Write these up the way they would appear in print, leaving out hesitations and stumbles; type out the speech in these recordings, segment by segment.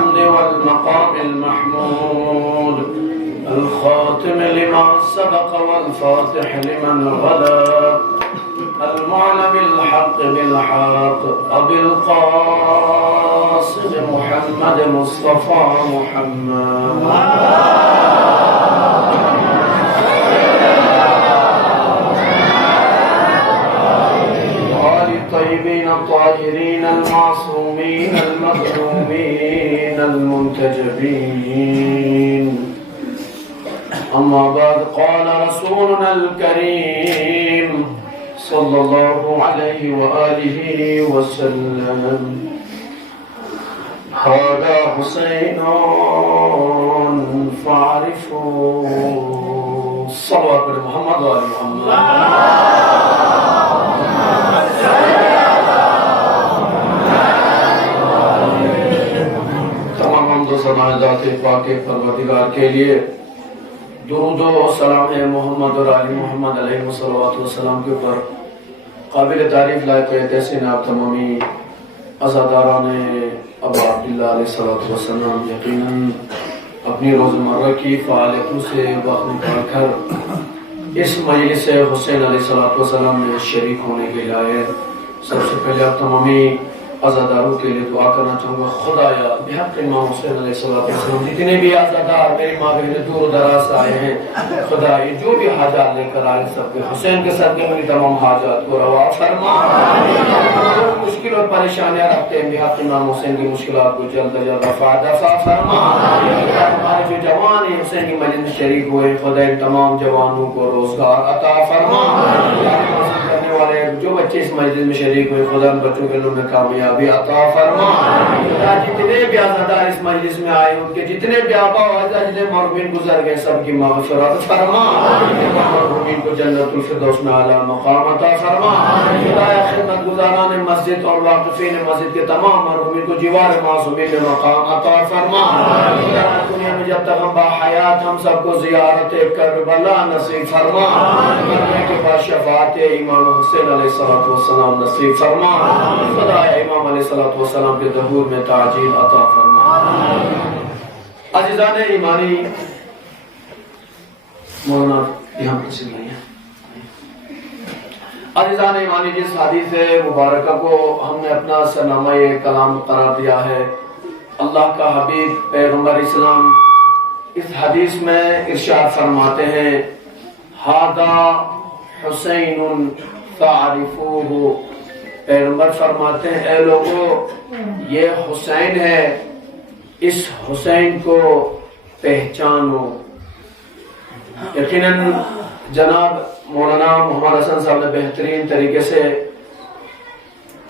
الحمد والمقام المحمود الخاتم لما سبق والفاتح لمن غلب المعلم الحق بالحق أبي القاسم محمد مصطفى محمد الطيبين الطاهرين المعصومين المظلومين المنتجبين. أما بعد قال رسولنا الكريم صلى الله عليه وآله وسلم هذا حسين فاعرفوا صلوات محمد وآل محمد. ذات پاک پروردگار کے لیے درود و سلام محمد اور آل محمد علیہ السلام کے اوپر قابل تعریف لائق تحسین آپ تمامی عزاداران ابا عبداللہ علیہ السلام یقیناً اپنی روزمرہ کی فعالیتوں سے وقت نکال کر اس مجلس حسین علیہ السلام میں شریک ہونے کے لیے آئے. سب سے پہلے آپ تمامی عزاداروں کے لیے دعا کرنا چاہوں گا. خدایا بحق امام حسین علیہ السلام جتنے بھی عزادار میری ماں بہنیں دور دراز سے آئے ہیں خدا یہ جو بھی حاجات لے کر آئے سب کے حسین کے صدقے میں تمام حاجات کو روا فرما. جو مشکل اور پریشانیاں رکھتے ہیں بحق امام حسین کی مشکلات کو جلد از جلد رفع دفع فرما. ہمارے جو جوان ہیں حسین کی مجلس میں شریک ہوئے خدا ان تمام جوانوں کو روزگار عطا فرما. کرنے والے جو بچے اس مجلس میں شریک ہوئے خدا ان بچوں کے لوگ میں کامیابی عطا فرما. جتنے بھی عزادار اس مجلس میں آئے ان کے جتنے بھی آبا و اجداد جتنے مرحومین گزر گئے سب کی مغفرت فرما. مرحومین کو جنت الفردوس میں اعلی مقام عطا فرما. خدایا خدمت گزاران مسجد اور واقفین مسجد کے تمام مرحومین کو جوار معصومین میں مقام عطا فرما. دنیا میں جب تک ہم باحیات ہم سب کو زیارت کربلا نصیب فرما. مرنے کے بعد شفاعت امام حسین علیہ السلام نصیب فرما. خدایا امام علیہ السلام کے ظہور میں تعجیل عطا فرما. عزیزان ایمانی مولانا یہاں کسی نہیں ہے. عزیزان ایمانی جس حدیث مبارکہ کو ہم نے اپنا سرنامہ کلام قرار دیا ہے اللہ کا حبیب پیغمبر اسلام اس حدیث میں ارشاد فرماتے ہیں ھذا حسین فاعرفوہ. پیغمبر فرماتے ہیں اے لوگو یہ حسین ہے اس حسین کو پہچانو. یقیناً جناب مولانا محمد حسن صاحب نے بہترین طریقے سے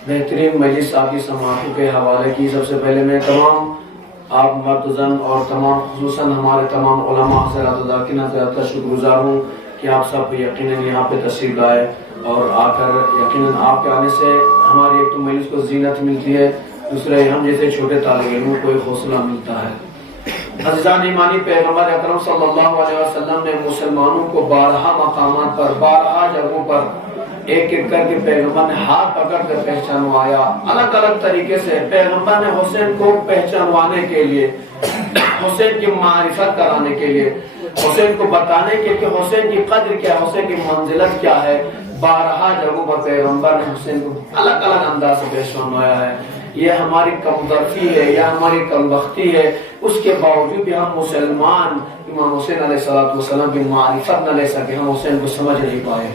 بہترین مجلس آپ کی سماعتوں کے حوالے کی. سب سے پہلے میں تمام آپ مرد زن اور تمام خصوصاً ہمارے تمام علماء حضرات و ذاکرین حضرات کا شکر گزار ہوں کہ آپ سب یقیناً یہاں پہ تشریف لائے اور آ کر یقیناً آپ کے آنے سے ہماری ایک تو مجلس کو زینت ملتی ہے دوسرے ہم جیسے چھوٹے طالب علموں کو ایک حوصلہ ملتا ہے. عزیزان ایمانی پیغمبر اکرم صلی اللہ علیہ وسلم نے مسلمانوں کو بارہا مقامات پر بارہا جگہوں پر ایک ایک کر کے پیغمبر نے ہاتھ پکڑ کر پہچانوایا. الگ الگ طریقے سے پیغمبر نے حسین کو پہچانوانے کے لیے حسین کی معرفت کرانے کے لیے حسین کو بتانے کے کہ حسین کی قدر کیا حسین کی منزلت کیا ہے بارہا جگہوں پر پیغمبر نے حسین کو الگ الگ انداز سے پہچانوایا ہے. یہ ہماری کمترفی ہے یا ہماری کمبختی ہے اس کے باوجود بھی ہم مسلمان امام حسین علیہ السلام کی معرفت نہ لے سکے ہم حسین کو سمجھ نہیں پائے.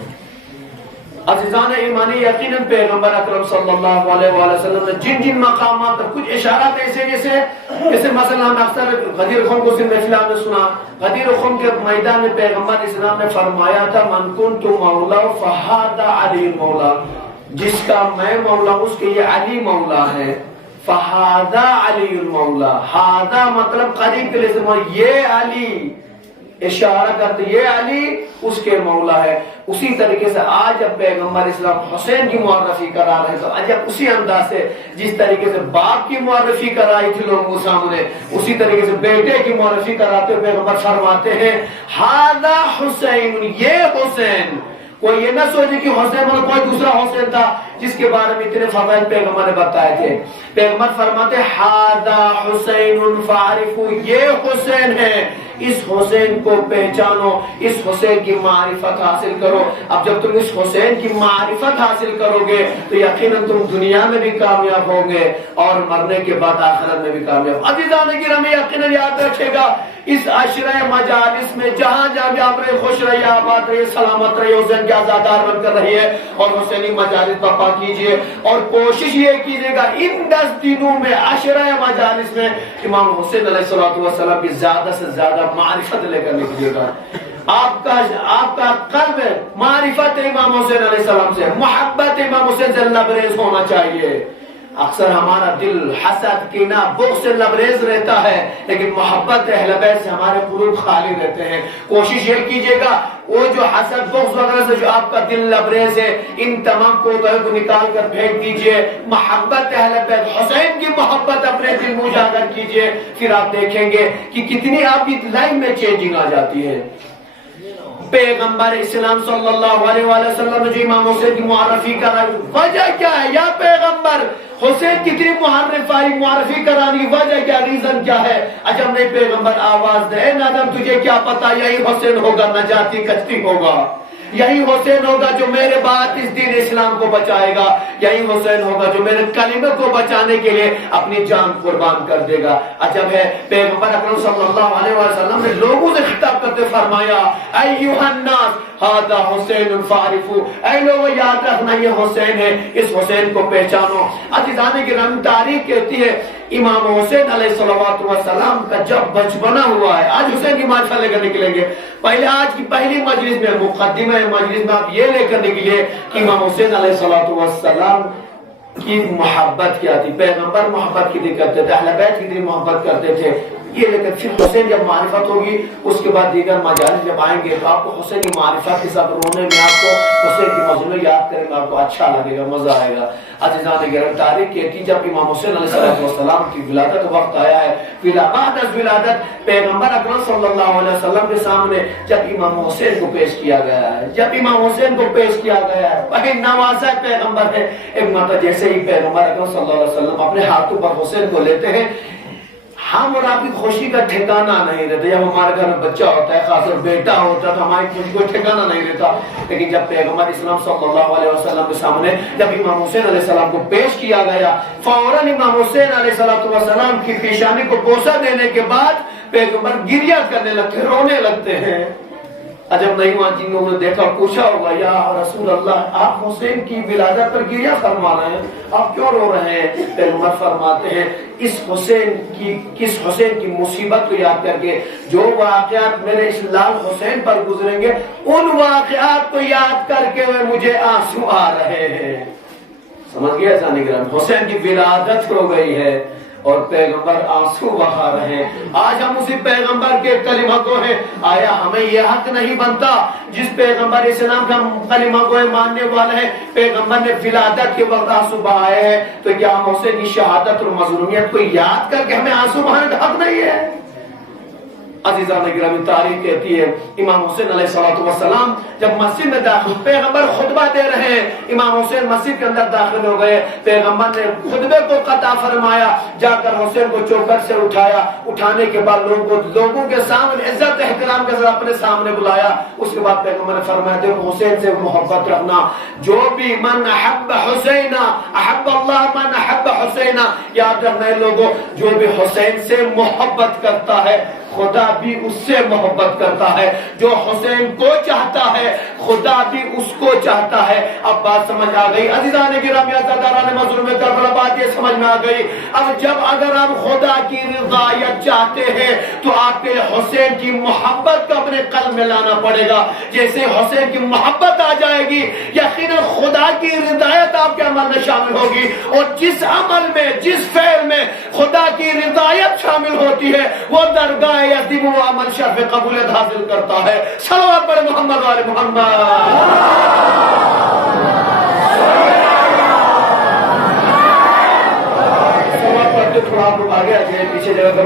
عزیزان ایمانی یقیناً پیغمبر اکرم صلی اللہ علیہ وسلم نے جن جن مقامات پر کچھ اشارات ایسے جیسے مثلا ہم اکثر غدیر خم کو سن محفلہ میں سنا. غدیر خم کے میدان میں پیغمبر اسلام نے فرمایا تھا من کنت مولا فہذا علی مولا. جس کا میں مولا اس کے یہ علی مولا ہے. فہذا علی المولا. ہذا مطلب قریب کے لئے یہ علی اشارہ کرتے یہ علی اس کے مولا ہے. اسی طریقے سے آج جب پیغمبر اسلام حسین کی معرفی کرا رہے تو آج اسی انداز سے جس طریقے سے باپ کی معرفی کرائی تھی لوگوں کے سامنے اسی طریقے سے بیٹے کی معرفی کراتے ہوئے پیغمبر فرماتے ہیں ھذا حسین. یہ حسین کوئی یہ نہ سوچے کہ حسین میں کوئی دوسرا حسین تھا جس کے بارے میں اتنے فضائل پیغمبر نے بتائے تھے. پیغمبر فرماتے ہاذا حسین فاعرفوا، یہ حسین ہے، اس حسین کو پہچانو، اس حسین کی معرفت حاصل کرو. اب جب تم اس حسین کی معرفت حاصل کرو گے تو یقیناً تم دنیا میں بھی کامیاب ہوگے اور مرنے کے بعد آخرت میں بھی کامیاب. عزیزان گرامی یقیناً یاد رکھے گا اس عشرہ مجالس میں جہاں جہاں بھی آپ رہے خوش رہیے، آباد رہیے، سلامت رہیے، حسین کے آزادار بن کر رہیے اور حسینی مجالس برپا کیجئے اور کوشش یہ کیجئے گا ان 10 دنوں میں عشرہ مجالس میں امام حسین علیہ السلام کی زیادہ سے زیادہ معرفت لے کر نکلیے گا. آپ کا قلب معرفت امام حسین علیہ السلام سے، محبت امام حسین سے لبریز ہونا چاہیے. اکثر ہمارا دل حسد، کینہ، بغض سے لبریز رہتا ہے لیکن محبت اہل بیت سے ہمارے قلوب خالی رہتے ہیں. کوشش یہ کیجئے گا وہ جو حسد، بغض وغیرہ سے جو آپ کا دل لبریز ہے ان تمام کو نکال کر پھینک دیجئے. محبت اہل بیت، حسین کی محبت اپنے دل میں اجاگر کیجئے. پھر آپ دیکھیں گے کہ کتنی آپ کی لائف میں چینجنگ آ جاتی ہے. پیغمبر اسلام صلی اللہ علیہ وآلہ وسلم نے جو امام حسین کی معرفی کرائی، وجہ کیا ہے؟ یا پیغمبر حسین کتنی معرفی کرانے کی وجہ کیا، ریزن کیا ہے؟ عجب نہیں پیغمبر آواز دے، نادم تجھے کیا پتا یہی حسین ہوگا، نجاتی کشتی ہوگا، یہی حسین ہوگا جو میرے بعد اس دین اسلام کو بچائے گا، یہی حسین ہوگا جو میرے کلمے کو بچانے کے لیے اپنی جان قربان کر دے گا. عجب ہے پیغمبر اکرم صلی اللہ علیہ وسلم نے لوگوں سے خطاب کرتے فرمایا ایھا الناس ھذا حسین فاعرفوا، اے لوگوں یاد رکھنا یہ حسین ہے، اس حسین کو پہچانو. عزیزان گرامی تاریخ کہتی ہے امام حسین علیہ السلام کا جب بچپنا ہوا ہے، آج حسین کی معرفت لے کر نکلیں گے. پہلے آج کی پہلی مجلس میں، مقدمہ مجلس میں آپ یہ لے کر نکلے کہ امام حسین علیہ السلام کی محبت کیا تھی. پیغمبر محبت کتنی کرتے تھے، اہل بیت کتنی محبت کرتے تھے. یہ لے کر پھر حسین جب معرفت ہوگی اس کے بعد دیگر مجالس جب آئیں گے تو آپ کو حسین کی معرفت کے ساتھ رونے میں، آپ کو حسین کی مظلوم یاد کریں گے، آپ کو اچھا لگے گا، مزہ آئے گا. عزیزان گرامی تاریخ کہتی جب امام حسین علیہ السلام کی ولادت وقت آیا ہے، بعد از ولادت پیغمبر اکرم صلی اللہ علیہ وسلم کے سامنے جب امام حسین کو پیش کیا گیا ہے، جب امام حسین کو پیش کیا گیا ہے، وہی نوازا پیغمبر ہے. ایک مرتبہ جیسے ہی پیغمبر اکرم صلی اللہ علیہ وسلم اپنے ہاتھوں پر حسین کو لیتے ہیں، ہم اور آپ کی خوشی کا ٹھکانہ نہیں رہتا. جب ہمارے گھر میں بچہ ہوتا ہے، خاص طور بیٹا ہوتا ہے تو ہماری خوشی کو ٹھکانہ نہیں رہتا. لیکن جب پیغمبر اسلام صلی اللہ علیہ وسلم کے سامنے جب امام حسین علیہ السلام کو پیش کیا گیا، فوراً امام حسین علیہ السلام کی پیشانی کو بوسہ دینے کے بعد پیغمبر گریہ کرنے لگتے ہیں، رونے لگتے ہیں. عجب نہیں ہوا جن لوگوں نے دیکھا پوچھا ہوگا یا رسول اللہ آپ حسین کی ولادت پر گریہ فرما رہے ہیں، آپ کیوں رو رہے ہیں؟ پیغمبر فرماتے ہیں کس حسین کی مصیبت کو یاد کر کے جو واقعات میرے اس لال حسین پر گزریں گے ان واقعات کو یاد کر کے مجھے آنسو آ رہے ہیں. سمجھ گیا جانے گرام، حسین کی ولادت ہو گئی ہے اور پیغمبر آنسو بہا رہے ہیں. آج ہم اسی پیغمبر کے کلمہ کو ہیں، آیا ہمیں یہ حق نہیں بنتا جس پیغمبر اسلام کا کلمہ کو ماننے والے ہیں پیغمبر نے ولادت کے وقت آنسو بہائے ہیں، تو کیا ہم حسین کی شہادت اور مظلومیت کو یاد کر کے ہمیں آنسو بہانے کا حق نہیں ہے؟ عزیزان گرامی تاریخ کہتی ہے امام حسین علیہ السلام جب مسجد میں داخل، پیغمبر خطبہ دے رہے ہیں، امام حسین مسجد کے اندر داخل ہو گئے، پیغمبر نے خطبے کو قطع فرمایا، جا کر حسین کو چوکر سے اٹھایا، اٹھانے کے بعد لوگوں کے سامنے عزت احترام کے ساتھ اپنے سامنے بلایا. اس کے بعد پیغمبر نے فرمایا دیکھو حسین سے محبت رکھنا، جو بھی من احب حسین احب اللہ من احب حسین، یاد رکھنا ہے لوگوں جو بھی حسین سے محبت کرتا ہے خدا بھی اس سے محبت کرتا ہے، جو حسین کو چاہتا ہے خدا بھی اس کو چاہتا ہے. اب بات سمجھ آ گئی عزیزان گرامی، عزاداران مظلوم کربلا، بات یہ سمجھ میں آ گئی. اب جب اگر آپ خدا کی رضایت چاہتے ہیں تو آپ کے حسین کی محبت کو اپنے قلب میں لانا پڑے گا. جیسے حسین کی محبت آ جائے گی یقیناً خدا کی رضایت آپ کے عمل میں شامل ہوگی، اور جس عمل میں جس فعل میں خدا کی رضایت شامل ہوتی ہے وہ درگاہ یتیم و عمل شرف قبولیت حاصل کرتا ہے. صلوات پر محمد و آل محمد. صلوات پڑھتے تھوڑا آپ لوگ آگے آ جائیں، پیچھے جگہ پر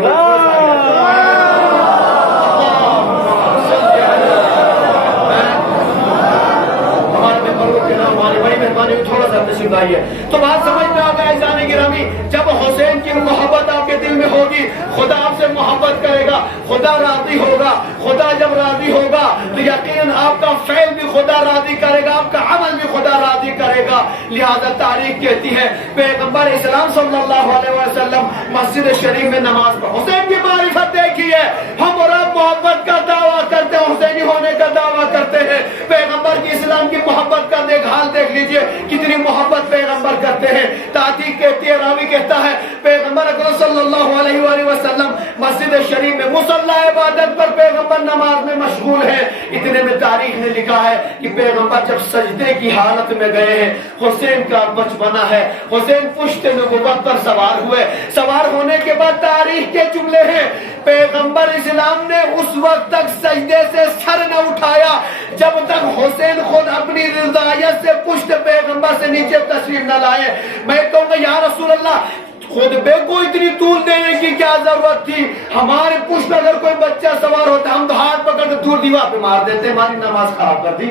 مہربانی تھوڑا سا تشریف لائیے. تو بات سمجھ میں آ گیا عزیزان گرامی, جب حسین کی محبت آپ کے دل میں ہوگی, خدا آپ سے محبت کرے گا, خدا راضی ہوگا. خدا جب راضی ہوگا تو یقیناً آپ کا فعل بھی خدا راضی کرے گا, آپ کا عمل بھی خدا راضی کرے گا. لہذا تاریخ کہتی ہے پیغمبر اسلام صلی اللہ علیہ وسلم مسجد شریف میں نماز پڑھ. حسین کی معرفت دیکھیے, ہم اور آپ محبت کا دعویٰ کرتے ہیں, حسینی ہونے کا دعویٰ کرتے ہیں. پیغمبر کی اسلام کی محبت کا حال دیکھ لیجئے کتنی محبت پیغمبر کرتے ہیں. تحقیق کہتی ہے, راوی کہتا ہے پیغمبر اکرم صلی اللہ علیہ وآلہ وسلم مسجد شریف میں مصلی عبادت پر پیغمبر نماز میں مشغول ہے. اتنے میں تاریخ نے لکھا ہے کہ پیغمبر جب سجدے کی حالت میں گئے ہیں, حسین کا بچپنا ہے, حسین پشت نبوت پر سوار ہوئے. سوار ہونے کے بعد تاریخ کے جملے ہیں, پیغمبر اسلام نے اس وقت تک سجدے سے سر نہ اٹھایا جب تک حسین خود اپنی رضایت سے پشت پیغمبر سے نیچے تشریف نہ لائے. میں کہوں گا یا رسول اللہ, خطبے کو اتنی طول دینے کی کیا ضرورت تھی؟ ہمارے پشت اگر کوئی بچہ سوار ہوتا ہم تو ہاتھ پکڑ کے دور دیوار پہ مار دیتے, ہماری نماز خراب کر دی.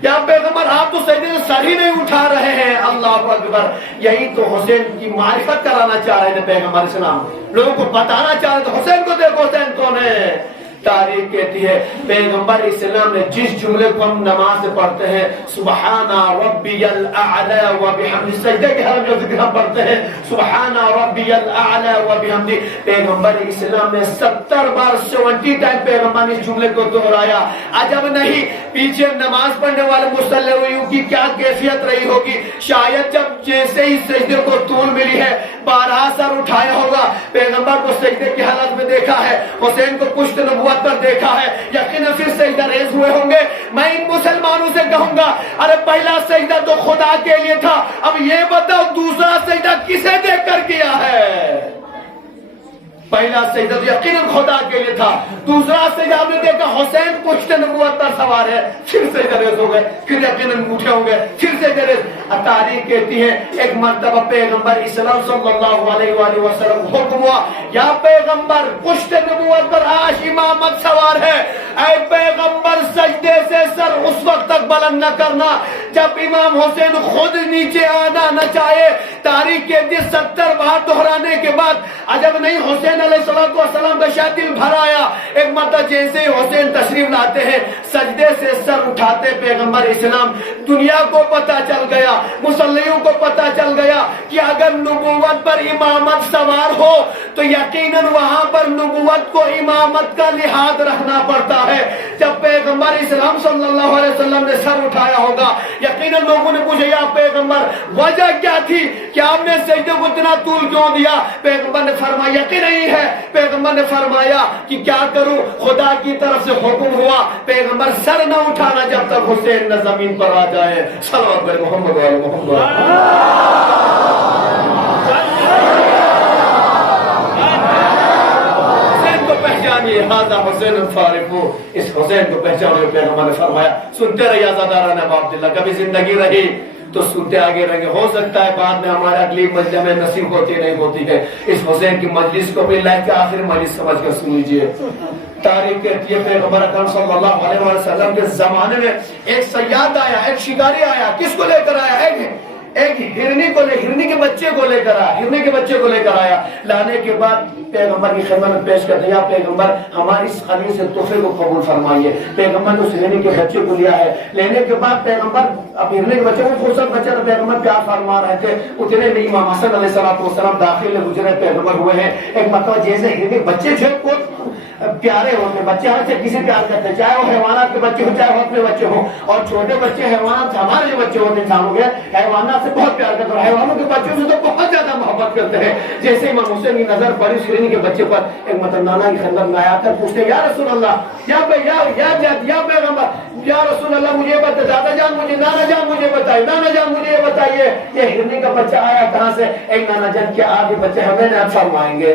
کیا پیغمبر آپ تو سجدے سے سر ہی نہیں اٹھا رہے ہیں؟ اللہ اکبر. یہی تو حسین کی معرفت کرانا چاہ رہے تھے پیغمبر اسلام, لوگوں کو بتانا چاہ رہے تھے حسین کو دیکھو حسین کون ہے. تاریخ کہتی ہے پیغمبر اسلام نے جس جملے کو ہم نماز سے پڑھتے ہیں سبحان ربی الاعلی و بحمدہ, سجدے کے حال میں جو ذکر ہم پڑھتے ہیں سبحان ربی الاعلی و بحمدہ, پیغمبر اسلام نے 70 بار 70 ٹائم پیغمبر نے اس جملے کو دہرایا. عجب نہیں پیچھے نماز پڑھنے والے مصلیوں کی کیا کیفیت رہی ہوگی. شاید جب جیسے ہی سجدے کو طول ملی ہے 12 سر اٹھایا ہوگا, پیغمبر کو سجدے کی حالت میں دیکھا ہے, حسین کو پشت نبوت پر دیکھا ہے, یقیناً پھر سجدہ ریز ہوئے ہوں گے. میں ان مسلمانوں سے کہوں گا ارے پہلا سجدہ تو خدا کے لیے تھا, اب یہ بتاؤ دوسرا سجدہ کسے دیکھ کر کیا ہے؟ پہلا سجدہ تو یقیناً خدا کے لیے تھا, دوسرا سجدہ ہم نے دیکھا حسین پشت نبوت پر سوار ہے, پھر سجدہ ریز ہو گئے, پھر یقیناً اٹھے ہوں گے, پھر سجدہ ریز. تاریخ کہتی ہے ایک مرتبہ پیغمبر اسلام صلی اللہ علیہ وآلہ وسلم حکم ہوا یا پیغمبر پشت نبوت پر آج امامت سوار ہے, اے پیغمبر سجدے سے سر اس وقت تک بلند نہ کرنا جب امام حسین خود نیچے آنا نہ چاہے. تاریخ کہتی ہے 70 بار دہرانے کے بعد عجب نہیں حسین علیہ السلام کا شاید دل بھر آیا. ایک مرتبہ جیسے ہی حسین تشریف لاتے ہیں سجدے سے سر اٹھاتے پیغمبر اسلام, دنیا کو پتا چل گیا, مسلیوں کو پتا چل گیا کہ اگر نبوت پر امامت سوار ہو تو یقیناً وہاں پر نبوت کو امامت کا لحاظ رکھنا پڑتا ہے. جب پیغمبر اسلام صلی اللہ علیہ وسلم نے سر اٹھایا ہوگا یقیناً لوگوں نے پوچھا یا پیغمبر وجہ کیا تھی کہ آپ نے سجدے کو اتنا طول کیوں دیا؟ پیغمبر نے فرمایا یقین نہیں ہے. پیغمبر نے فرمایا کہ کیا کروں, خدا کی طرف سے حکم ہوا پیغمبر سر نہ اٹھانا جب تک حسین نہ زمین پر آ جائے. صلوات علی محمد و علی محمد. حسین کو پہچانیے, ہذا حسین فارق, اس حسین کو پہچانو. پیغمبر نے فرمایا سنتے رہیے آزاداران ابا عبداللہ, کبھی زندگی رہی تو سنتے آگے رہیں گے, ہو سکتا ہے بعد میں ہمارے اگلی مجلس میں نصیب ہوتی نہیں ہوتی ہے. اس حسین کی مجلس کو بھی اللہ کے آخری مجلس سمجھ کر سن لیجیے. تاریخ کہتی ہے پیغمبر اکرم صلی اللہ علیہ وسلم کے زمانے میں ایک صیاد آیا, ایک شکاری آیا. کس کو لے کر آیا؟ ایک ہرنی کو ہرنی کے بچے کو لے کر آیا, ہرنی کے بچے کو لے کر آیا. لانے کے بعد پیغمبر کی خدمت میں پیش کر دیا پیغمبر ہماری اس خلیل سے تحفے کو قبول فرمائیے. پیغمبر نے اس ہرنی کے بچے کو لیا ہے. لینے کے بعد پیغمبر اب ہرنی کے بچے کو خوبصورت بچہ تھا, پیغمبر پیار فرما رہے تھے. اتنے میں امام حسن علیہ السلام داخل گزرے پیغمبر ہوئے ہیں. ایک مرتبہ جیسے ہرنی کے بچے جو کو پیارے ہوتے ہیں, بچے ہمیں سے کسی پیار کرتے ہیں, چاہے وہ حیوانات کے بچے ہوں چاہے وہ اپنے بچے ہوں, اور چھوٹے بچے حیوانات سے, ہمارے جو بچے ہوتے ہیں انسانوں کے حیوانات سے بہت پیار کرتے ہیں, حیوانوں کے بچوں سے تو بہت زیادہ محبت کرتے ہیں. جیسے امام حسین کی نظر پڑی شیرینی کے بچے پر, ایک مطلب نانا کی خدمت میں آیا کر پوچھتے یا رسول اللہ یا پیغمبر یا رسول اللہ مجھے بتا, دادا جان مجھے, نانا جان مجھے بتائیے, نانا جان مجھے یہ بتائیے یہ ہرنی کا بچہ آیا کہاں سے؟ ایک نانا جان کیا آپ یہ بچے ہمیں نہ فرمائیں گے,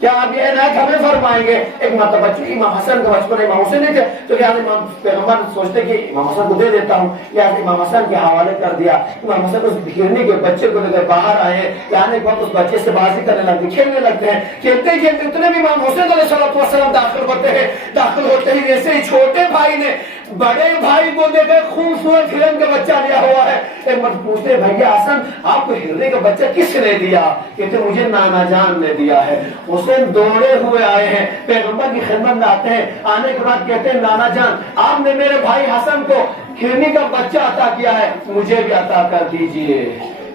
کیا آپ یہ عنایت ہمیں فرمائیں گے؟ ایک مرتبہ بچے امام حسن کا بچپن امام حسین تھے تو لہٰذا امام پیغمبر سوچتے کہ امام حسن کو دے دیتا ہوں, لہٰذا امام حسن کے حوالے کر دیا. امام حسن اس ہرنی کے بچے کو لے کر باہر آئے, لانے کے بعد اس بچے سے بازی کرنے لگتے, کھیلنے لگتے ہیں. کھیلتے کھیلتے اتنے بھی امام حسین علیہ السلام داخل ہوتے ہیں. داخل ہوتے ہی جیسے ہی چھوٹے بھائی نے بڑے بھائی کو دیکھے خوبصورت ہرن کا بچہ لیا ہوا ہے, ایک مرد پوچھتے بھیا حسن آپ کو ہرنے کا بچہ کس نے دیا؟ کہتے مجھے نانا جان نے دیا ہے۔ حسین دوڑے ہوئے آئے ہیں، پیغمبر کی خدمت میں آتے ہیں، آنے کے بعد کہتے ہیں نانا جان آپ نے میرے بھائی حسن کو ہرنی کا بچہ عطا کیا ہے، مجھے بھی عطا کر دیجئے۔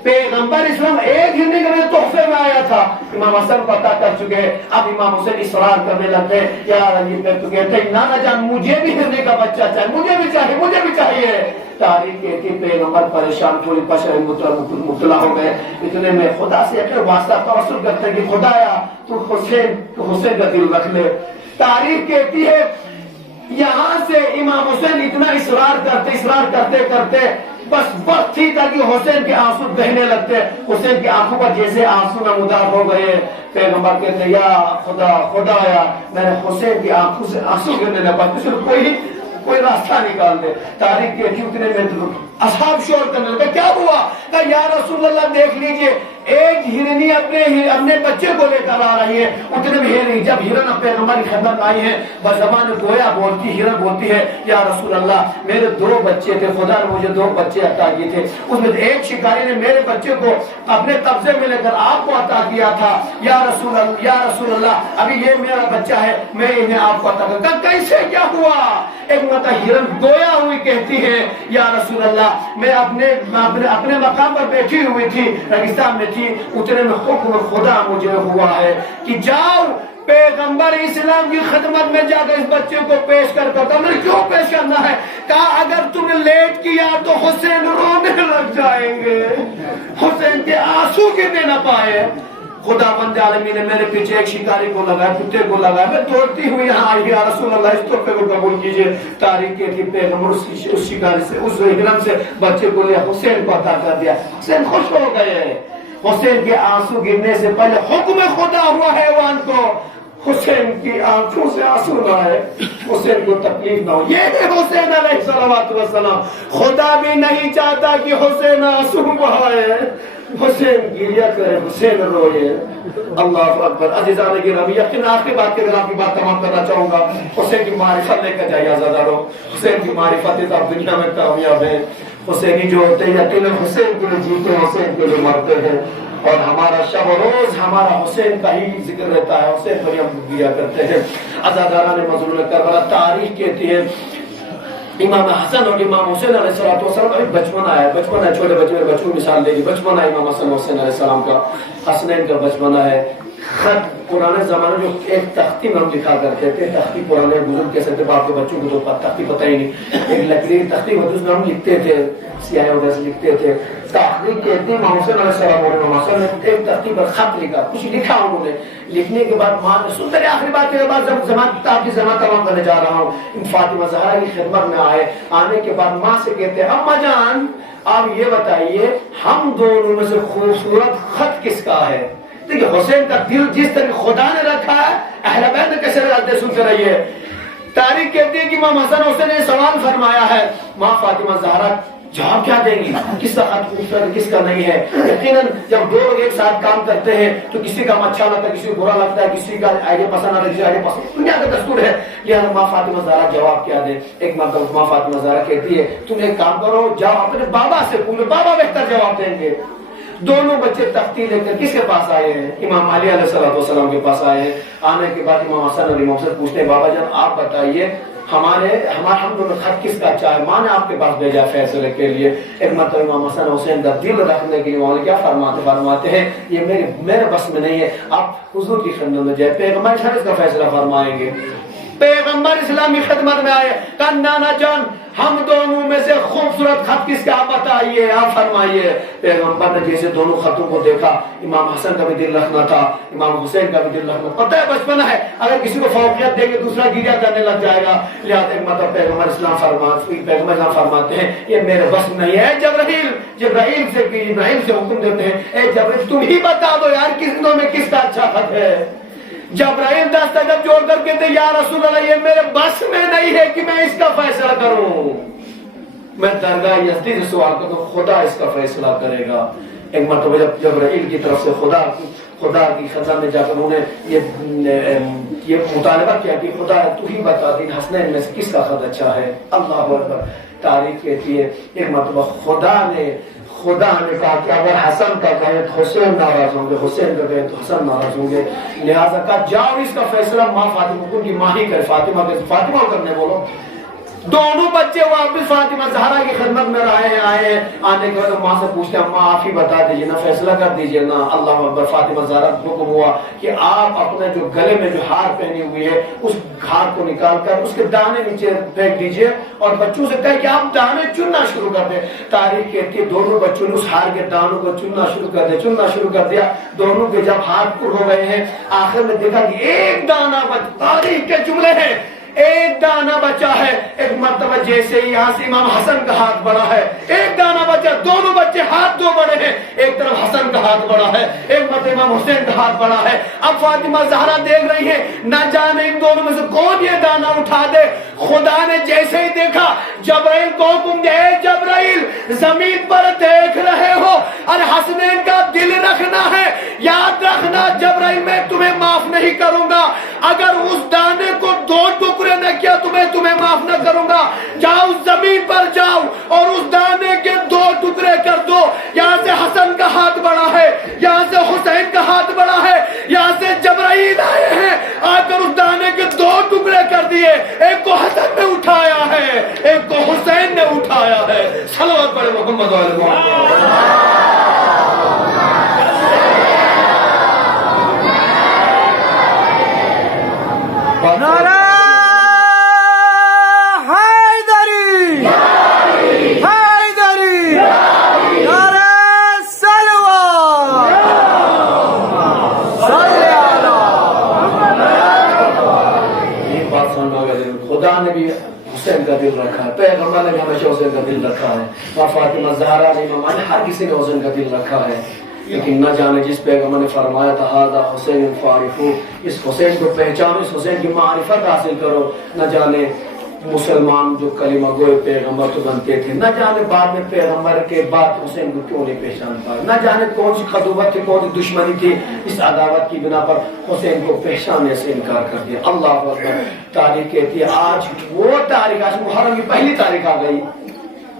پیغمبر اسلام ایک ہرنی کا میرے تحفے میں آیا تھا، امام حسن کو عطا کر چکے ہیں۔ اب امام حسین اصرار کرنے لگتے ہیں یار علی پہ تو کہتے ہیں نانا جان مجھے بھی ہرنی کا بچہ چاہیے، مجھے بھی چاہیے، مجھے بھی چاہیے۔ تاریخ کہتی پیغمبر پریشان پوری بشر مبتلا ہو گئے، اتنے میں خدا سے اپنے واسطہ توسل کرتے ہیں کہ خدایا تو حسین کا دل رکھ لے۔ تاریخ کہتی ہے یہاں سے امام حسین اتنا اصرار کرتے بس وقت تھی تاکہ حسین کے آنسو بہنے لگتے، حسین کی آنکھوں پر جیسے آنسو نمودار ہو گئے۔ پیغمبر کہتے یا خدایا میرے حسین کی آنکھوں سے آنسو گرنے لگا، کوئی راستہ نکال دے۔ تاریخ کے اتنے میں اصحاب شور کرنے لگے کیا ہوا؟ کہ یا رسول اللہ دیکھ لیجئے ایک ہرنی اپنے بچے کو لے کر آ رہی ہے۔ اتنے میں ہرنی جب ہرن پیغمبر کی خدمت آئی ہے بزبان گویا بولتی، ہرن بولتی ہے یا رسول اللہ میرے 2 بچے تھے، خدا نے مجھے 2 بچے عطا کیے تھے، اس میں ایک شکاری نے میرے بچے کو اپنے قبضے میں لے کر آپ کو عطا کیا تھا، یا رسول اللہ ابھی یہ میرا بچہ ہے میں انہیں آپ کو عطا کرتا۔ کیسے کیا ہوا؟ ایک ہرن گویا ہوئی کہتی ہے یا رسول اللہ میں اپنے مقام پر بیٹھی ہوئی تھی، ریگستان میں تھی، اتنے میں حکم خدا مجھے ہوا ہے کہ جاؤ پیغمبر اسلام کی خدمت میں جا کر اس بچے کو پیش کر تمہیں کیوں پیش کرنا ہے؟ کہا اگر تم نے لیٹ کیا تو حسین رونے لگ جائیں گے، حسین کے آنسو گرنے نہ پائے۔ خدا بند عالمین نے میرے پیچھے ایک شکاری کو لگایا، کتے کو لگایا، میں دوڑتی ہوئی یہاں آئی یا رسول اللہ اس تحفے کو قبول کیجئے۔ تاریخ کی پیغمبر اس شکاری سے اس ہرن سے بچے کو لیا، حسین کو عطا کر دیا۔ حسین خوش ہو گئے۔ حسین کے آنسو گرنے سے پہلے حکم خدا ہوا حیوان کو حسین کی آنکھوں سے آنسو نہ آئے، حسین کو تکلیف نہ ہو۔ یہ ہے حسین علیہ السلام۔ خدا بھی نہیں چاہتا کہ حسین آنسو بہائے، حسین گریہ کرے، حسین روئے۔ اللہ اکبر۔ عزیزان گرامی یقین آخری بات کے اگر آپ کی بات تمام کرنا چاہوں گا، حسین کی معرفت لے کر جائیے عزادارو، حسین کی معرفت آپ دنیا میں کامیاب ہے۔ حسینی جو ہوتے ہیں یقین حسین کے لیے جیتے ہیں، حسین کے لیے مرتے ہیں، اور ہمارا شب و روز ہمارا حسین کا ہی ذکر رہتا ہے، حسین پر ہم دیا کرتے ہیں۔ عزاداران مظلوم کربلا تاریخ کہتی ہے امام حسن اور امام حسین علیہ السلام ابھی بچپن آیا، چھوٹے بچوں کی مثال لے گی، بچپن آیا امام حسن حسین علیہ السلام کا، حسنین کا بچپنا ہے۔ خط پرانے زمانے جو ایک تختی میں ہم لکھا کرتے تھے، تختی پرانے بزرگ کہہ سکتے آپ کے بچوں کو تو تختی پتہ ہی نہیں، ایک لکڑی کی تختی ہوتی اس میں ہم لکھتے تھے، سیاہی وغیرہ سے لکھتے تھے۔ تحقیق کہتے ہیں امام حسین علیہ السلام اور امام حسن نے ایک تختی پر خط لکھا، کچھ لکھا انہوں نے، لکھنے کے بعد ماں نے سنتے رہے۔ آخری بات کے بعد جب کتاب کی زمان تمام کرنے جا رہا ہوں، فاطمہ زہرا کی خدمت میں آئے، آنے کے بعد ماں سے کہتے ہیں اماں جان آپ یہ بتائیے ہم دونوں میں سے خوبصورت خط کس کا ہے؟ دیکھیں حسین کا دل جس طرح خدا نے رکھا ہے، اہل بیت نے کیسے رکھتے سنتے رہیے۔ تاریخ کہتی ہے کہ امام حسن حسین نے سوال فرمایا ہے، ماں فاطمہ زہرا جواب کیا دیں گی کس کا خط خوبصورت کس کا نہیں ہے؟ یقیناً جب 2 لوگ ایک ساتھ کام کرتے ہیں تو کسی کا اچھا لگتا ہے، کسی کو برا لگتا ہے، کسی کا آئیڈیا پسند آتا ہے، کسی کا آئیڈیا پسند، دنیا کا دستور ہے۔ لہٰذا ماں فاطمہ زہرا جواب کیا دے؟ ایک مرتبہ ماں فاطمہ زہرا کہتی ہے تم ایک کام کرو، جاؤ اپنے بابا سے پوچھو، بابا بہتر جواب دیں گے۔ دونوں بچے تختی لے کر کس کے پاس آئے ہیں؟ امام علی علیہ السلام کے پاس آئے ہیں۔ آنے کے بعد امام حسن اور امام حسین پوچھتے ہیں بابا جان آپ بتائیے ہم دونوں خط کس کا اچھا ہے؟ ماں نے آپ کے پاس بھیجا فیصلے کے لیے۔ ایک مرتبہ امام حسن حسین کا دل رکھنے کے لیے وہاں کیا فرماتے ہیں یہ میرے بس میں نہیں ہے، آپ حضور کی خدمت میں جائے، پیغمبر اس کا فیصلہ فرمائیں گے۔ پیغمبر اسلامی خدمت میں آئے، کہا نانا جان ہم دونوں میں سے خوبصورت خط کس کا آپ بتائیے، آپ فرمائیے۔ پیغمبر نے جیسے دونوں خطوں کو دیکھا، امام حسن کا بھی دل رکھنا تھا، امام حسین کا بھی دل رکھنا، پتہ ہے بچپن ہے اگر کسی کو فوقیت دیں گے دوسرا گریہ کرنے لگ جائے گا، لہٰذا ایک مطلب پیغمبر اسلام فرماتے ہیں یہ میرے بس میں نہیں ہے۔ جبرائیل سے حکم دیتے ہیں اے جبرائیل تم ہی بتا دو یار کس دنوں میں کس کا اچھا خط ہے۔ جبرائیل دستک جوڑ کر کہتے یا رسول اللہ یہ میرے بس میں نہیں ہے کہ میں اس کا فیصلہ کروں، میں درگاہ یزدی سے سوال کرتا ہوں، خدا اس کا فیصلہ کرے گا۔ ایک مرتبہ جب جبرائیل کی طرف سے خدا کی خدمت میں جا کر انہوں نے یہ یہ مطالبہ کیا کہ خدا تو ہی بتا دین حسنین میں سے کس کا خط اچھا ہے. اللہ اکبر. تاریخ کہتی ہے ایک مرتبہ خدا نے کہا کہ اگر حسن کا کہے تو حسین ناراض ہوں گے, حسین کا کہے تو حسن ناراض ہوں گے, لہٰذا کہا جاؤ اس کا فیصلہ ماں فاطمہ کو کی ماں ہی کرے. فاطمہ کو کرنے بولو. دونوں بچے واپس فاطمہ زہرا کی خدمت میں آئے ہیں. آنے کے بعد ماں سے پوچھتے ہیں ماں آپ ہی بتا دیجیے نا, فیصلہ کر دیجیے نا. اللہ اکبر. فاطمہ زہرا کو حکم ہوا کہ آپ اپنے جو گلے میں جو ہار پہنی ہوئی ہے اس ہار کو نکال کر اس کے دانے نیچے پھینک دیجیے اور بچوں سے کہے کہ آپ دانے چننا شروع کر دیں. تاریخ کہتی ہے دونوں بچوں نے اس ہار کے دانوں کو چننا شروع کر دیا. دونوں کے جب ہاتھ پر ہو گئے ہیں آخر میں دیکھا کہ ایک دانہ تاریخ کے جملے ہیں, ایک دانہ بچا ہے. ایک مرتبہ جیسے ہی یہاں سے امام حسن کا ہاتھ بڑا ہے, ایک دانہ بچا. دونوں بچے ہاتھ دو بڑے ہیں, ایک طرف حسن کا ہاتھ بڑا ہے, ایک مرتبہ امام حسین کا ہاتھ بڑا ہے. اب فاطمہ زہرا دیکھ رہی ہے نہ جانے ان دونوں میں سے کون یہ دانہ اٹھا دے. خدا نے جیسے ہی دیکھا جبرائیل کو حکم دے, جبرائیل زمین پر دیکھ رہے ہو اور حسنین کا دل رکھنا ہے, یاد رکھنا جبرائیل میں تمہیں معاف نہیں کروں گا. اگر اس دانے کو دو ٹکڑے نہ کیا تمہیں معاف نہ کروں گا. جاؤ زمین پر جاؤ اور اس دانے کے دو ٹکڑے کر دو. یہاں سے حسن کا ہاتھ بڑا ہے, یہاں سے حسین کا ہاتھ بڑا ہے, یہاں سے جبرائیل آئے ہیں آ کر اس دانے کے دو ٹکڑے کر دیے. ایک کو حسن نے اٹھایا ہے, ایک کو حسین نے اٹھایا ہے. صلوات پڑھے محمد علیہ محمد. نعرہ حیدری, حیدری, نعرہ سلوات, صلی ایک بات سننا ہوگا, خدا نے بھی حسین کا دل رکھا ہے, پیغمبر نے بھی ہمیشہ حسین کا دل رکھا ہے, اور فاطمہ زہرا نے امام علی ہر کسی نے حسین کا دل رکھا ہے. لیکن نہ جانے جس پیغمبر نے فرمایا تھا ھذا حسین فارفو, اس حسین کو پہچانو, اس حسین کی معرفت حاصل کرو. نہ جانے مسلمان جو کلمہ گوئے پیغمبر تو بنتے تھے, نہ جانے بعد میں پیغمبر کے بعد حسین کو کیوں نہیں پہچان پائے, نہ جانے کون سی خطوبت تھی, کون سی دشمنی تھی, اس عداوت کی بنا پر حسین کو پہچاننے سے انکار کر دیا. اللہ اکبر. تاریخ کہتی ہے آج وہ تاریخ, آج محرم کی پہلی تاریخ آ گئی.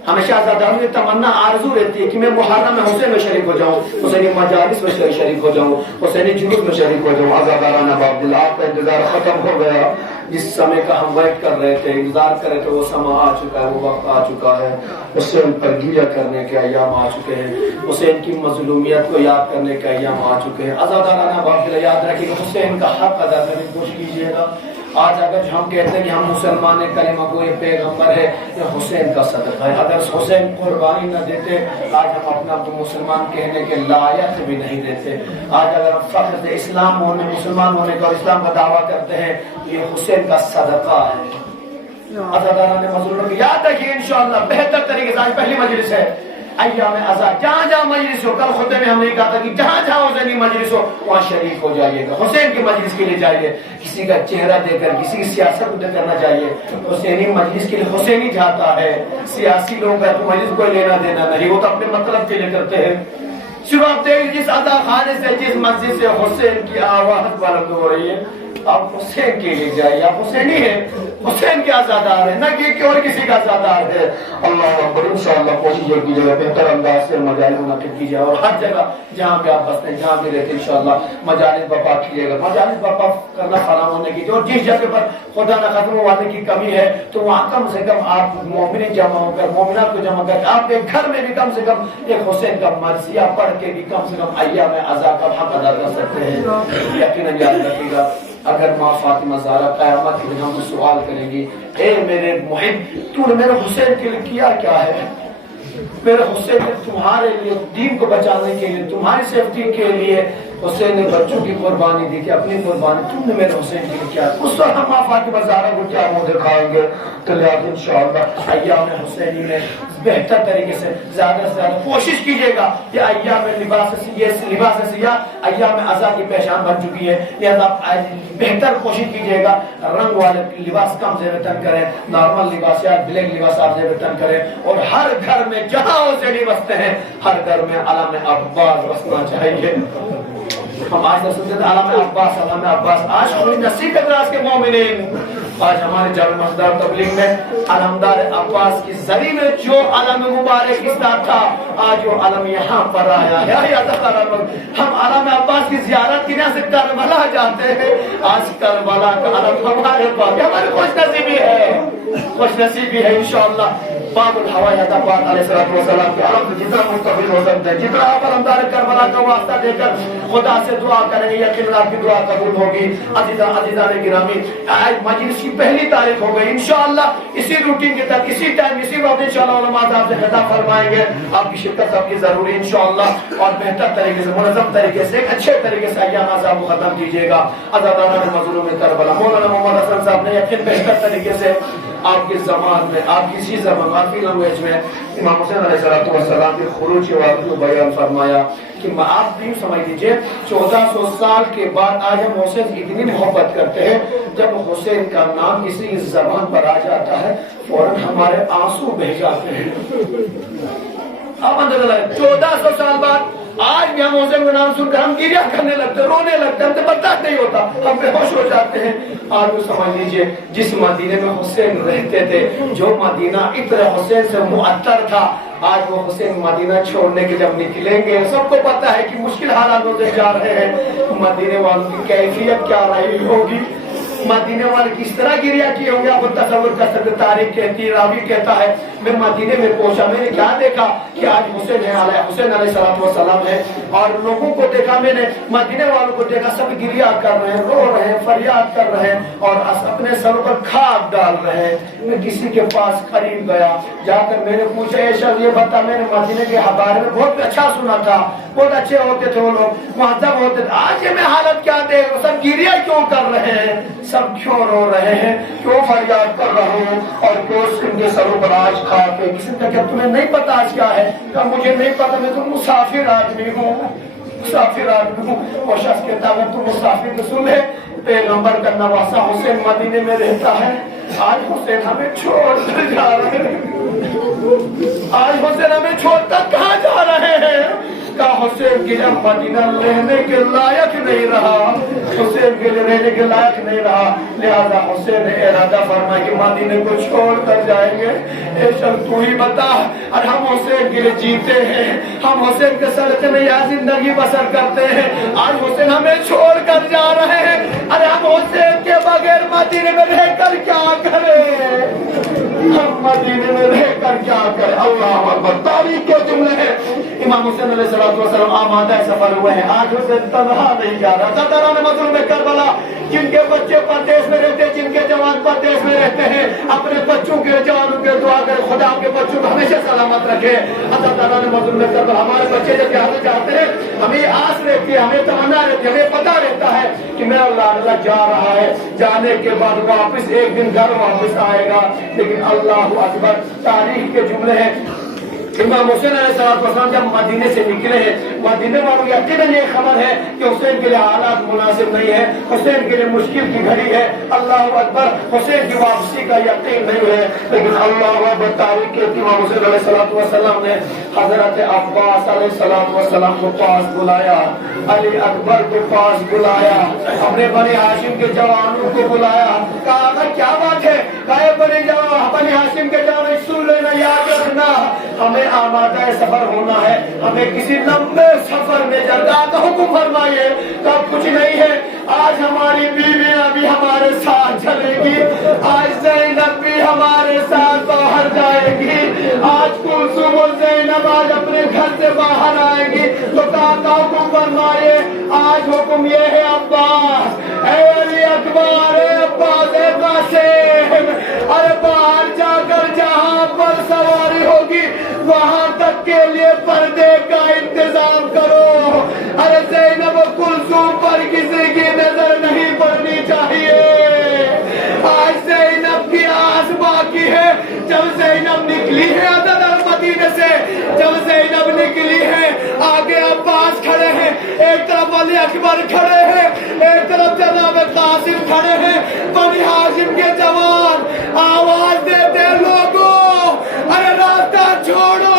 ہمیشہ آزادانوں کی تمنا آرزو رہتی ہے کہ میں محرم میں حسین میں شریک ہو جاؤں, حسینی مجالس میں شریک ہو جاؤں, حسینی جلوس میں شریک ہو جاؤں. آزادانہ باب دل, آپ کا انتظار ختم ہو گیا. جس سمے کا ہم ویٹ کر رہے تھے, انتظار کر رہے تھے, وہ سما آ چکا ہے, وہ وقت آ چکا ہے. حسین پر گیلہ کرنے کے ایام آ چکے ہیں, حسین کی مظلومیت کو یاد کرنے کے ایام آ چکے ہیں. آزادانہ باب دل, یاد رکھیے کہ حسین کا حق ادا کرنے کی کوشش کیجیے گا. آج اگر ہم کہتے ہیں کہ ہم مسلمان کلمہ کو یہ پیغمبر ہے, یہ حسین کا صدقہ ہے. اگر حسین قربانی نہ دیتے آج ہم اپنا تو مسلمان کہنے کے لائق بھی نہیں دیتے. آج اگر ہم فخر سے اسلام ہونے, مسلمان ہونے کا اور اسلام کا دعویٰ کرتے ہیں, یہ حسین کا صدقہ ہے. عزادارہ نے مظلوم یاد رکھیے انشاءاللہ بہتر طریقے سے. آج پہلی مجلس ہے ایام ازا, جہاں جہاں مجلس ہو, کل خطبے میں ہم نے کہا تھا کہ جہاں جہاں حسینی مجلس ہو وہاں شریک ہو جائیے گا. حسین کی مجلس کے لیے جائیے, کسی کا چہرہ دے کر کسی کی سیاست کو دے کرنا چاہیے. حسینی مجلس کے لیے حسینی جاتا ہے, سیاسی لوگوں کا مجلس کو لینا دینا نہیں, وہ تو اپنے مطلب کے لیے کرتے ہیں. صرف آپ دیکھ جس ادا خانے سے, جس مسجد سے حسین کی آواز بلند ہو رہی ہے, آپ حسین کے لیے جائیے. آپ حسینی ہیں, حسین کے آزادار ہیں, نہ کہ اور کسی کا آزادار ہے. اللہ اکبر. انشاءاللہ کوشش یہ کیجیے گا بہتر انداز سے مجالس منعقد کیجیے, اور ہر جگہ جہاں پہ آپ بستے ہیں, جہاں بھی رہتے ہیں, انشاءاللہ مجالس برپا کیجیے گا. مجالس برپا کرنا فراہم ہونے کی, اور جس جگہ پر خدا نہ ختم ہونے کی کمی ہے تو وہاں کم سے کم آپ مومنین جمع ہو کر, مومنات کو جمع کر, آپ کے گھر میں بھی کم سے کم ایک حسین کا مرثیہ پڑھ کے بھی کم سے کم ایام ازا کا حق ادا کر سکتے ہیں. یقیناً یاد رکھیے گا, اگر ماں فاطمہ زہرا قیامت کے دن ہم سے سوال کریں گی, اے میرے محب, تو نے میرے حسین کے لیے کیا کیا ہے؟ میرے حسین نے تمہارے لیے, دین کو بچانے کے لیے, تمہاری سیفٹی کے لیے حسین نے بچوں کی قربانی دی کہ اپنی قربانی, تم نے میرے حسین کے لیے کیا؟ اس وقت ہم ماں فاطمہ زہرا کو کیا منہ دکھائیں گے؟ تو لہٰذا انشاءاللہ ایام حسینی میں بہتر طریقے سے زیادہ سے زیادہ کوشش کیجیے گا کہ ایام لباس سیاہ ایام ازا کی پہچان بن چکی ہے. لہٰذا بہتر کوشش کیجیے گا, رنگ والے لباس کم زیب تن کریں, نارمل لباس یا بلیک لباس آپ زیب تن کریں, اور ہر گھر میں جہاں حسینی بستے ہیں ہر گھر میں علم عباس بسنا چاہیے. ہم آج تک سنتے تھے علامہ عباس علامہ عباس. آج خوش نصیب اقراص کے مومنین, آج ہمارے جامع مسجد تبلیغ میں علمدار عباس کی زری میں جو علم مبارک اس طرح تھا, آج وہ علم یہاں پر آیا ہے. ہم علامہ عباس کی زیارت کی وجہ سے کربلا جاتے ہیں. آج کربلا کا علم ہمارے پاس, ہماری خوش نصیبی ہے, خوش نصیبی ہے انشاءاللہ. باب الحوائی عطا پاک علیہ السلام کے علم جتنا مستقبل ہو سکتا ہے, جتنا آپ علمدار کربلا کا واسطہ دے کر خدا سے دعا کریں گے, یقین آپ کی دعا قبول ہوگی. عزیزان گرامی, آج مجلس کی پہلی تاریخ ہو گئی. انشاءاللہ اسی روٹین کے تحت اسی ٹائم اسی وقت انشاءاللہ علماء صاحب سے خطاب فرمائیں گے. آپ کی شرکت سب کی ضروری انشاءاللہ, اور بہتر طریقے سے منظم طریقے سے ایک اچھے طریقے سے ایام صاحب کو ختم کیجیے گا. عزیزان مظلوم کربلا مولانا محمد حسن صاحب نے یقین بہتر طریقے سے آپ کی زبان میں, آپ کی اسی زبان عربی لینگویج میں امام حسین علیہ السلام کی خروج کے واقعے کو بیان فرمایا کہ آپ بھی سمجھ لیجئے 1400 سال کے بعد آج ہم حسین کی اتنی محبت کرتے ہیں, جب حسین کا نام کسی کی زبان پر آ جاتا ہے فوراً ہمارے آنسو بہ جاتے ہیں. اب اندر 1400 سال بعد آج بھی ہم حسین کا نام سن کر ہم گریہ کرنے لگتے, رونے لگتے, ہم سے برداشت نہیں ہوتا, ہم بے ہوش ہو جاتے ہیں. آج وہ سمجھ لیجئے جس مدینے میں حسین رہتے تھے, جو مدینہ عطر حسین سے معطر تھا, آج وہ حسین مدینہ چھوڑنے کے جب نکلیں گے, سب کو پتا ہے کہ مشکل حالات ہوتے جا رہے ہیں. مدینے والوں کی کیفیت کیا رہی ہوگی, مدینے والے کس طرح گریہ کیے ہوں گے, آپ تصور کر سکتے. تاریخ کہتی, راوی کہتا ہے میں مدینے میں پہنچا, میں نے کیا دیکھا کہ آج حسین علیہ السلام ہے, اور لوگوں کو دیکھا, میں نے مدینے والوں کو دیکھا, سب گریہ کر رہے ہیں, رو رہے ہیں, فریاد کر رہے ہیں, اور اپنے سروں پر خاک ڈال رہے ہیں. میں کسی کے پاس قریب گیا, جا کر میں نے پوچھا اے شخص یہ بتا, میں نے مدینے کے بارے میں بہت اچھا سنا تھا, بہت اچھے ہوتے تھے وہ لوگ, مہذب ہوتے تھے, آج یہ میں حالت کیا دیکھ, سب گریہ کیوں کر رہے ہیں, سب کیوں رو رہے ہیں, کیوں فریاد کر رہے ہیں, اور کیوں ان کے سروں پر آج خاک ہے. کسی نے کہا تمہیں نہیں پتا آج کیا ہے, کہا مجھے نہیں پتا, میں تو مسافر آدمی ہوں, مسافر آدمی ہوں. وہ شخص کہتا ہے تو مسافر تو سن لے, پیغمبر کا نواسا حسین مدینے میں رہتا ہے, آج حسین ہمیں چھوڑ کر جا رہے ہیں, آج حسین ہمیں چھوڑ کر کہاں جا رہے ہیں. کہا حسین کے لیے مدینہ رہنے کے لائق نہیں رہا, حسین کے لیے رہنے کے لائق نہیں رہا, لہذا حسین نے ارادہ فرمایا کہ مدینے کو چھوڑ کر جائیں گے. اے شخص تو ہی بتا, اور ہم حسین کے لیے جیتے ہیں, ہم حسین کے صدقے میں یہاں زندگی بسر کرتے ہیں, آج حسین ہمیں چھوڑ کر جا رہے ہیں, ارے ہم حسین کے بغیر مدینے میں رہ کر کیا کریں, ہم مدینے میں رہ کر کیا کریں. اللہ اکبر. تاریخ کے جملے ہیں, امام حسین علیہ السلام آمادہ سفر ہوئے ہیں, آج حسین تنہا نہیں جا رہا. صدران مظلوم کربلا, جن کے بچے پردیس میں رہتے ہیں, جن کے جوان پردیس میں رہتے ہیں, اپنے بچوں کے جوانوں کے دعا کریں خدا کے بچوں کو ہمیشہ سلامت رکھے. صدران مظلوم کربلا, ہمارے بچے جب جانا چاہتے ہیں, ہمیں آس رہتی ہے, ہمیں تمنا رہتی ہے, ہمیں پتا رہتا ہے کہ میرا اللہ جا رہا ہے, جانے کے بعد واپس ایک دن گھر واپس آئے گا. لیکن اللہ اکبر, تاریخ کے جملے ہیں, امام حسین علیہ السلام جب مدینے سے نکلے ہیں, مدینے والوں کو یقیناً یہ خبر ہے کہ حسین کے لیے حالات مناسب نہیں ہے, حسین کے لیے مشکل کی گھڑی ہے. اللہ اکبر, حسین کی واپسی کا یقین نہیں ہے. لیکن اللہ اکبر, تاریخ کے امام حسین علیہ السلام نے حضرت عباس علیہ السلام کو پاس بلایا, علی اکبر کو پاس بلایا, اپنے بنی ہاشم کے جوانوں کو بلایا. کہا کیا بات ہے, کہے بنی ہاشم کے جوان سن لینا, یاد رکھنا, ہمیں آمادہ سفر ہونا ہے, ہمیں کسی لمبے سفر میں جانا کا حکم فرمائیے. تب کچھ نہیں ہے, آج ہماری بیویاں بھی ہمارے ساتھ چلے گی, آج زینب بھی ہمارے ساتھ باہر جائے گی, آج کلثوم اور زینب آج اپنے گھر سے باہر آئے گی. تو کا حکم فرمائیے. آج حکم یہ ہے عباس, اے علی اکبر, اے عباس, اے قاسم, ارے باہر جا کر جہاں پر سواری ہوگی وہاں تک کے لیے پردے کا انتظام کرو. ارے زینب و کلثوم پر کسی کی نظر نہیں پڑنی چاہیے. آج زینب کی آس باقی ہے. جب زینب نکلی ہے مدینے سے, جب زینب نکلی ہے, آگے عباس کھڑے ہیں, ایک طرف علی اکبر کھڑے ہیں, ایک طرف جناب قاسم کھڑے ہیں. بنی ہاشم کے جوان آواز دیتے لوگوں, ارے راستہ چھوڑو,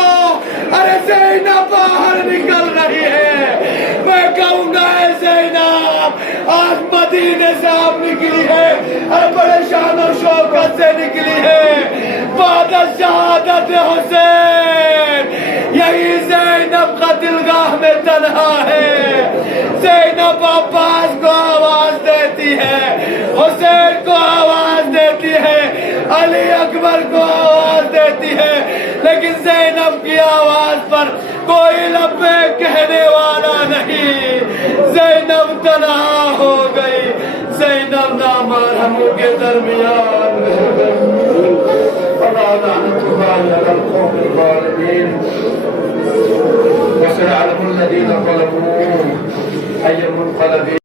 ارے زینب باہر نکل رہی ہے. میں کہوں گا ایسے آج مدینے سے آپ نکلی ہے اور بڑے شان و شوکت سے نکلی ہے بعد از شہادت حسین یہی زینب قتلگاہ میں تنہا ہے زینب عباس کو آواز دیتی ہے حسین کو آواز دیتی ہے علی اکبر کو آواز دیتی ہے لیکن زینب کی آواز پر کوئی لبیک کہنے والا نہیں زینب تنہا ہو گئی زینب نامحرموں کے درمیان رہ گئی اللہ لعنت اللہ علی القوم الظالمین وسيعلم الذين ظلموا أي منقلب